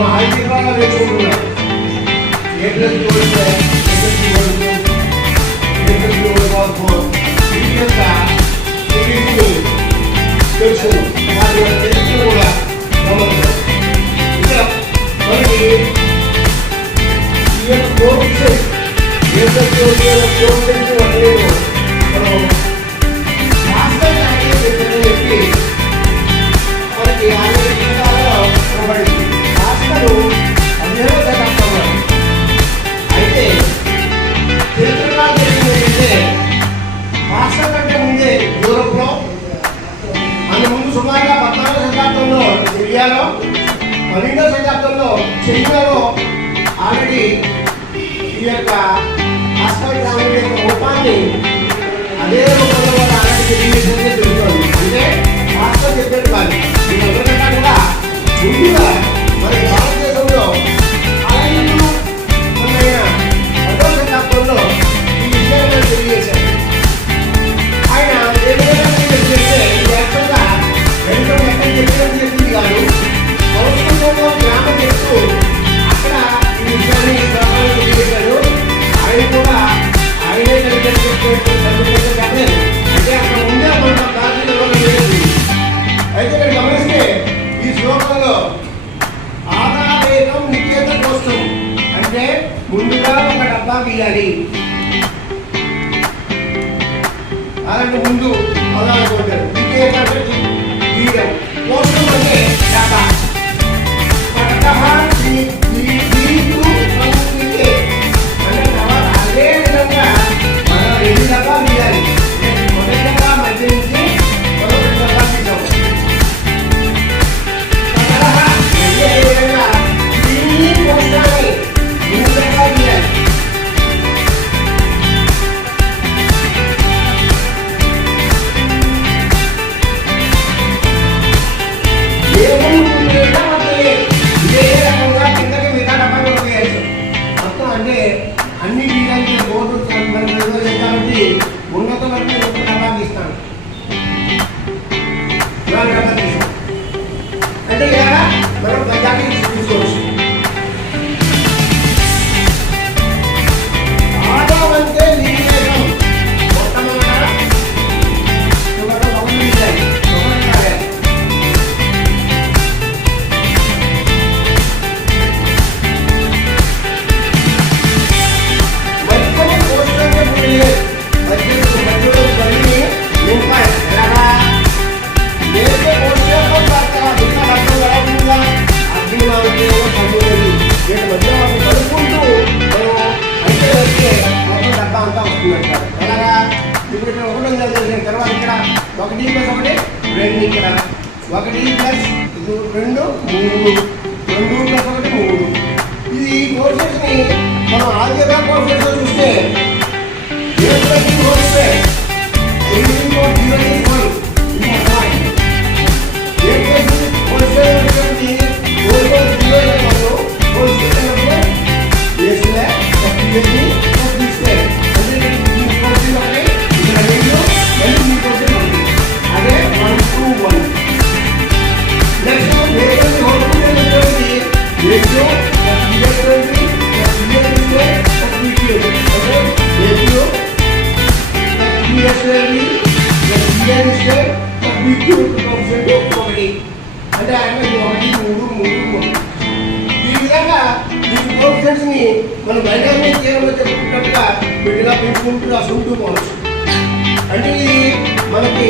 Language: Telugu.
మనం ఆల్జీబ్రాగా నేర్చుకుంటున్నాం. A plus B whole square, A plus B whole cube, A plus B whole power 4. ఈ యొక్క సిరీస్ని తెలుసుకున్నాం. వాటి యొక్క చరిత్రను కూడా గమనించాం. ఇక్కడ మనకి ఈ యొక్క coefficient A plus B coefficient అంటే మనం మాస్టర్ లాంగ్వేజ్ చెప్పి మనకి ఆల్రెడీ పుస్తకాలలో ఇవ్వబడింది. మాస్టరు 15వ శతాబ్దంలో. అయితే చరిత్రకాలు తెలియజేస్తే మాస్టర్ కంటే ముందే యూరోప్లో, అంతకుముందు సుమారుగా 14వ శతాబ్దంలో సిరియాలో, 12వ శతాబ్దంలో చైనాలో ఆల్రెడీ ఈ యొక్క మాస్టర్ లాంగ్వేజ్ యొక్క రూపాన్ని అదే రూపంలో వాళ్ళు ఆల్రెడీ తెలియజేసేదే తెలుస్తుంది. అంటే మాస్టర్ చెప్పేది కాదు. ఈ ఎవరికైనా కూడా ముందుగా మన భారతదేశంలో ఆలయంలో మొన్న 10వ శతాబ్దంలో ఈ విషయాలను తెలియజేశారు. ఆయన ఏ విధంగా తెలియజేస్తే ఇది యాక్చువల్గా వెంటనే ఎక్కడ చెప్పడం చెప్పింది కాదు. సంస్కృతంలో గ్రామం చెప్తూ అక్కడ ఈ విషయాన్ని తెలియజేశారు. ఆయన కూడా ఆయనే అంటే అక్కడ ఉండే మన భారతీయులు లేదు. అయితే మీరు గమనిస్తే ఈ శ్లోకంలో ఆదావేగం నిత్యత కోసం అంటే ముందుగా ఒక డబ్బా గీయాలి. అలాంటి ముందు అదానుకుంటారు. నిత్యత అంటే గీయడం, కోసం అంటే డబ్బా. అదే విధంగా మనం 2 డబ్బా గీయాలి. మొదటి డబ్బా మధ్య నుంచి మరో 2 డబ్బా గీసాము. అన్ని గీయాలి బోర్డు కాబట్టి ఉన్నత వరకు ఒక డబ్బా గీస్తాను. అంటే ఇలా మనం గంజాకి తీసుకోవచ్చు. ఆదాం అంటే నీరేగం మొట్టమొదట గమనించాలి. తర్వాత ఇక్కడ 1 + 1 2, ఇక్కడ 1 + 2 3, 2 + 1 3. ఇది కోర్సెస్ ని మనం ఆల్జీబ్రా కోర్సెస్ లో చూస్తే A + B whole square, A + B whole square is 1. ఇది అర్థమైంది. A + B whole square అంటే whole square 0 is 1, whole square అంటే A square plus B plus B square. అంటే ఈ కోర్సెస్ అంటే ఇక్కడ 2 మళ్ళీ ఈ కోర్సెస్ ఉంది. అదే 1 2 1. Next A + B whole square అంటే A + B అంటే ఆయన 1 3 3 ఈ విధంగా ఈ కోఎఫిషియంట్స్ ని మనం డైనామిక్ థియరంలో చెప్పుకున్నట్టుగా వీటిగా పెంచుకుంటూ రాసుకుంటూ పోవచ్చు. అంటే ఇది మనకి